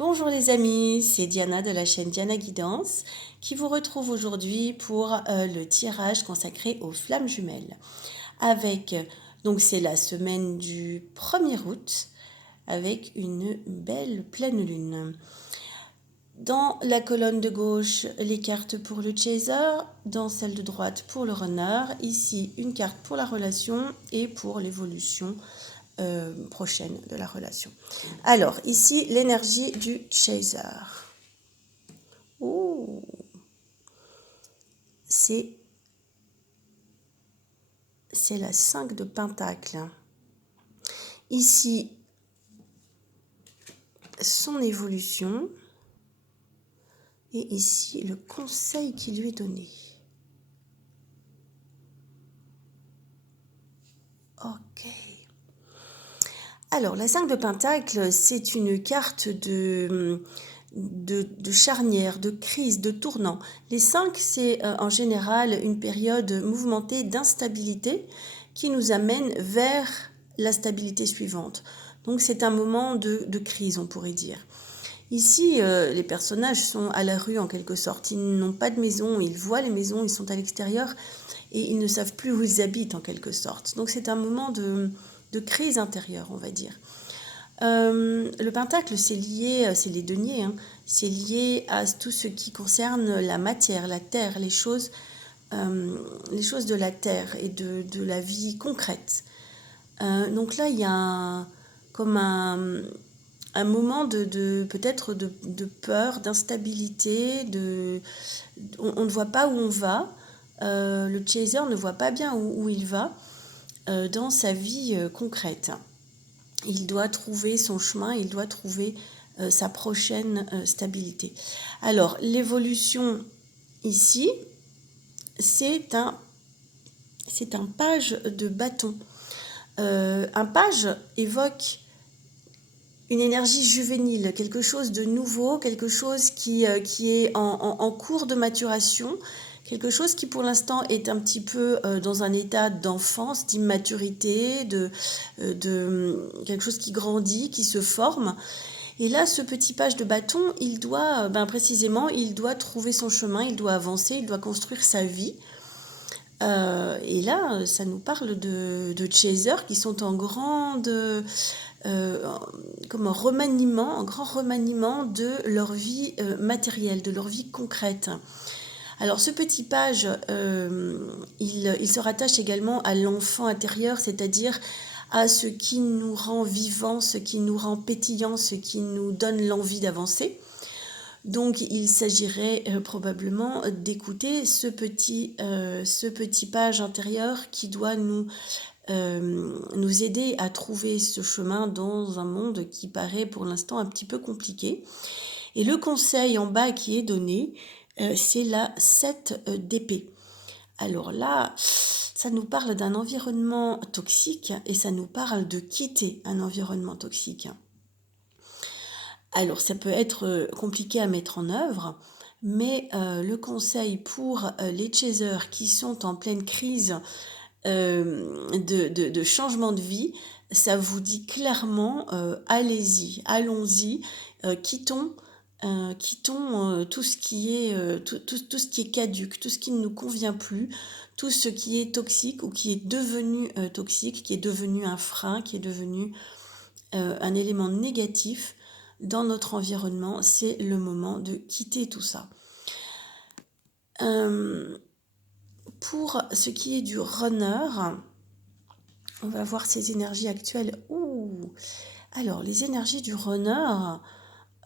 Bonjour les amis, c'est Diana de la chaîne Diana Guidance qui vous retrouve aujourd'hui pour le tirage consacré aux flammes jumelles. Donc c'est la semaine du 1er août avec une belle pleine lune. Dans la colonne de gauche, les cartes pour le chaser, dans celle de droite pour le runner, ici une carte pour la relation et pour l'évolution prochaine de la relation. Alors, ici, l'énergie du chaser. Oh, c'est la 5 de Pentacle. Ici, son évolution. Et ici, le conseil qui lui est donné. Ok. Alors, la 5 de Pentacle, c'est une carte de charnière, de crise, de tournant. Les 5, c'est en général une période mouvementée d'instabilité qui nous amène vers la stabilité suivante. Donc c'est un moment de crise, on pourrait dire. Ici, les personnages sont à la rue en quelque sorte. Ils n'ont pas de maison, ils voient les maisons, ils sont à l'extérieur et ils ne savent plus où ils habitent en quelque sorte. Donc c'est un moment de crise intérieure, on va dire. Le pentacle, c'est lié, c'est les deniers, hein, c'est lié à tout ce qui concerne la matière, la terre, les choses de la terre et de la vie concrète. Donc là, il y a comme un moment peut-être de peur, d'instabilité, on ne voit pas où on va. Le chaser ne voit pas bien où il va dans sa vie concrète. Il doit trouver son chemin, il doit trouver sa prochaine stabilité. Alors, l'évolution ici, c'est un page de bâton. Un page évoque une énergie juvénile, quelque chose de nouveau, quelque chose qui est en cours de maturation, quelque chose qui pour l'instant est un petit peu dans un état d'enfance, d'immaturité, quelque chose qui grandit, qui se forme. Et là, ce petit page de bâton, il doit trouver son chemin, il doit avancer, il doit construire sa vie. Et là, ça nous parle de chasers qui sont en comme un grand remaniement de leur vie matérielle, de leur vie concrète. Alors ce petit page, il se rattache également à l'enfant intérieur, c'est-à-dire à ce qui nous rend vivants, ce qui nous rend pétillants, ce qui nous donne l'envie d'avancer. Donc il s'agirait probablement d'écouter ce petit page intérieur qui doit nous aider à trouver ce chemin dans un monde qui paraît pour l'instant un petit peu compliqué. Et le conseil en bas qui est donné, c'est la 7 d'épée. Alors là, ça nous parle d'un environnement toxique et ça nous parle de quitter un environnement toxique. Alors ça peut être compliqué à mettre en œuvre, mais le conseil pour les chasers qui sont en pleine crise de changement de vie, ça vous dit clairement allez-y, allons-y, quittons tout ce qui est tout ce qui est caduque, tout ce qui ne nous convient plus, tout ce qui est toxique ou qui est devenu toxique, qui est devenu un frein, qui est devenu un élément négatif dans notre environnement. C'est le moment de quitter tout ça. Pour ce qui est du runner, on va voir ses énergies actuelles. Alors, les énergies du runner,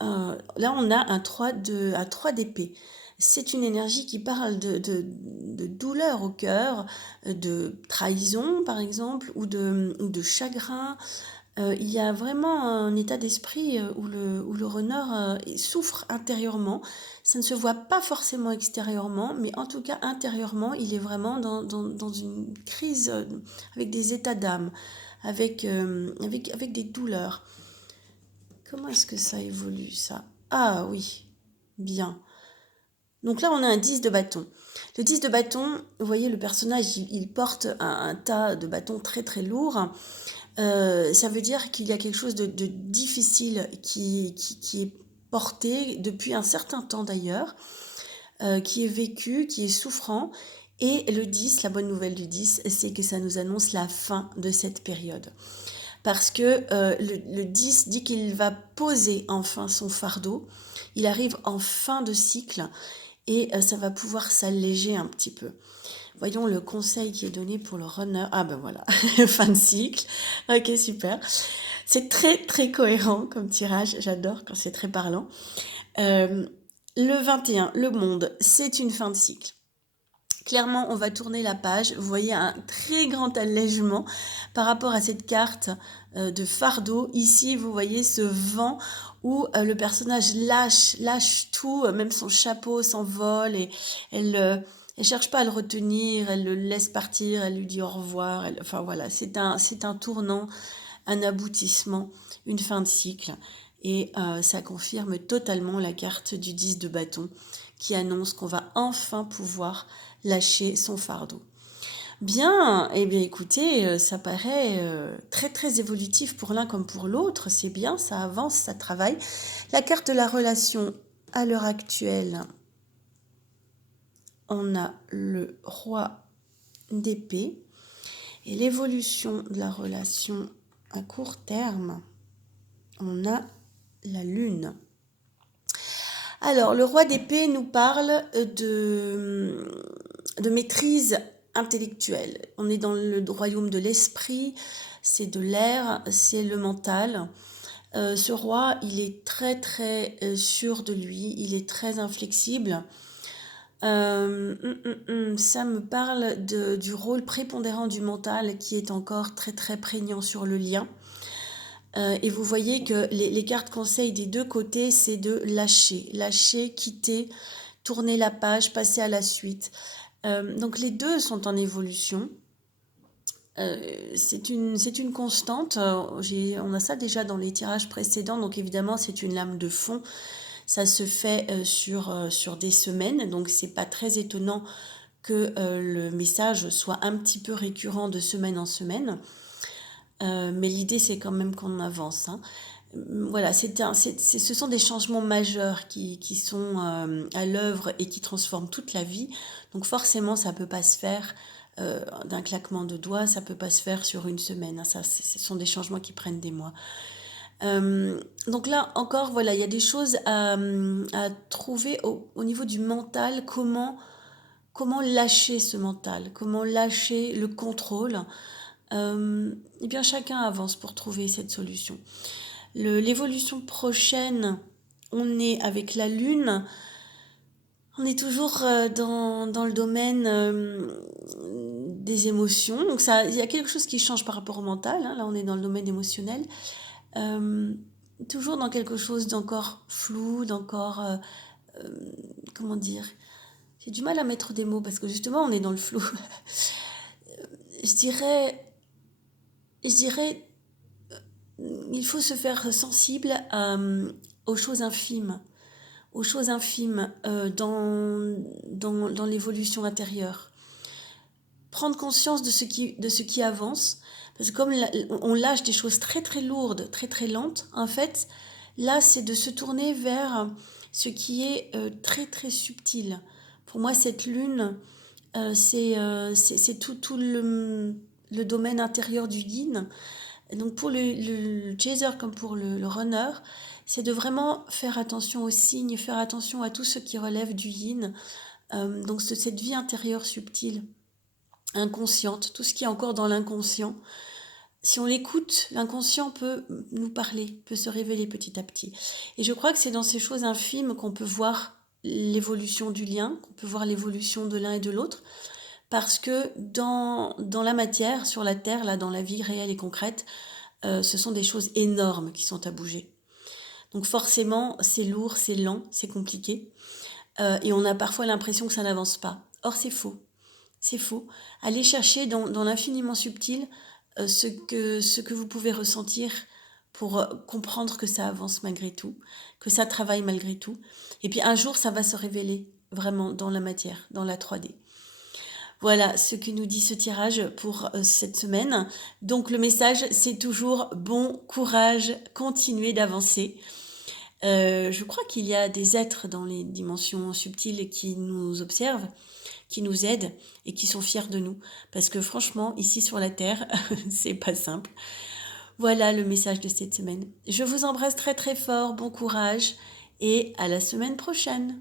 là, on a un 3 d'épée. C'est une énergie qui parle de douleur au cœur, de trahison, par exemple, ou de chagrin. Il y a vraiment un état d'esprit où le runner souffre intérieurement. Ça ne se voit pas forcément extérieurement, mais en tout cas intérieurement, il est vraiment dans une crise avec des états d'âme, avec des douleurs. Comment est-ce que ça évolue, ça? Ah oui, bien. Donc là, on a un 10 de bâton. Le 10 de bâton, vous voyez, le personnage, il porte un tas de bâtons très très lourds. Ça veut dire qu'il y a quelque chose de difficile qui est porté depuis un certain temps d'ailleurs, qui est vécu, qui est souffrant. Et le 10, la bonne nouvelle du 10, c'est que ça nous annonce la fin de cette période. Parce que le 10 dit qu'il va poser enfin son fardeau. Il arrive en fin de cycle et ça va pouvoir s'alléger un petit peu. Voyons le conseil qui est donné pour le runner. Ah ben voilà, fin de cycle. Ok, super. C'est très très cohérent comme tirage. J'adore quand c'est très parlant. Le 21, le monde, c'est une fin de cycle. Clairement, on va tourner la page. Vous voyez un très grand allègement par rapport à cette carte de fardeau. Ici, vous voyez ce vent où le personnage lâche tout, même son chapeau s'envole et elle cherche pas à le retenir, elle le laisse partir, elle lui dit au revoir. Enfin voilà, c'est un tournant, un aboutissement, une fin de cycle. Et ça confirme totalement la carte du 10 de bâton qui annonce qu'on va enfin pouvoir lâcher son fardeau. Bien, eh bien écoutez, ça paraît très très évolutif pour l'un comme pour l'autre, c'est bien, ça avance, ça travaille. La carte de la relation à l'heure actuelle, on a le roi d'épée et l'évolution de la relation à court terme, on a la lune. Alors, le roi d'épée nous parle de maîtrise intellectuelle. On est dans le royaume de l'esprit, c'est de l'air, c'est le mental. Ce roi, il est très très sûr de lui, il est très inflexible. Ça me parle du rôle prépondérant du mental qui est encore très très prégnant sur le lien. Et vous voyez que les cartes conseils des deux côtés, c'est de lâcher, quitter, tourner la page, passer à la suite. Donc les deux sont en évolution. C'est une constante. On a ça déjà dans les tirages précédents, donc évidemment c'est une lame de fond. Ça se fait sur des semaines, donc c'est pas très étonnant que le message soit un petit peu récurrent de semaine en semaine. Mais l'idée, c'est quand même qu'on avance. Hein. Voilà, ce sont des changements majeurs qui sont à l'œuvre et qui transforment toute la vie. Donc forcément, ça ne peut pas se faire d'un claquement de doigts, ça ne peut pas se faire sur une semaine. Hein. Ce sont des changements qui prennent des mois. Donc là, encore, voilà, il y a des choses à trouver au niveau du mental, comment lâcher ce mental, comment lâcher le contrôle. Eh bien, chacun avance pour trouver cette solution. L'évolution prochaine, on est avec la Lune, on est toujours dans le domaine des émotions. Donc ça, il y a quelque chose qui change par rapport au mental. Hein. Là, on est dans le domaine émotionnel. Toujours dans quelque chose d'encore flou, d'encore... comment dire? J'ai du mal à mettre des mots parce que justement, on est dans le flou. Je dirais, il faut se faire sensible aux choses infimes, dans l'évolution intérieure. Prendre conscience de ce qui avance, parce que comme on lâche des choses très très lourdes, très très lentes, en fait, là, c'est de se tourner vers ce qui est très très subtil. Pour moi, cette lune, c'est tout le domaine intérieur du yin. Donc pour le chaser comme pour le runner, c'est de vraiment faire attention aux signes, faire attention à tout ce qui relève du yin. Donc cette vie intérieure subtile, inconsciente, tout ce qui est encore dans l'inconscient. Si on l'écoute, l'inconscient peut nous parler, peut se révéler petit à petit. Et je crois que c'est dans ces choses infimes qu'on peut voir l'évolution du lien, qu'on peut voir l'évolution de l'un et de l'autre. Parce que dans la matière, sur la Terre, là, dans la vie réelle et concrète, ce sont des choses énormes qui sont à bouger. Donc forcément, c'est lourd, c'est lent, c'est compliqué. Et on a parfois l'impression que ça n'avance pas. Or, c'est faux. C'est faux. Allez chercher dans l'infiniment subtil ce que vous pouvez ressentir pour comprendre que ça avance malgré tout, que ça travaille malgré tout. Et puis un jour, ça va se révéler vraiment dans la matière, dans la 3D. Voilà ce que nous dit ce tirage pour cette semaine. Donc le message, c'est toujours bon courage, continuez d'avancer. Je crois qu'il y a des êtres dans les dimensions subtiles qui nous observent, qui nous aident et qui sont fiers de nous. Parce que franchement, ici sur la Terre, c'est pas simple. Voilà le message de cette semaine. Je vous embrasse très très fort, bon courage et à la semaine prochaine.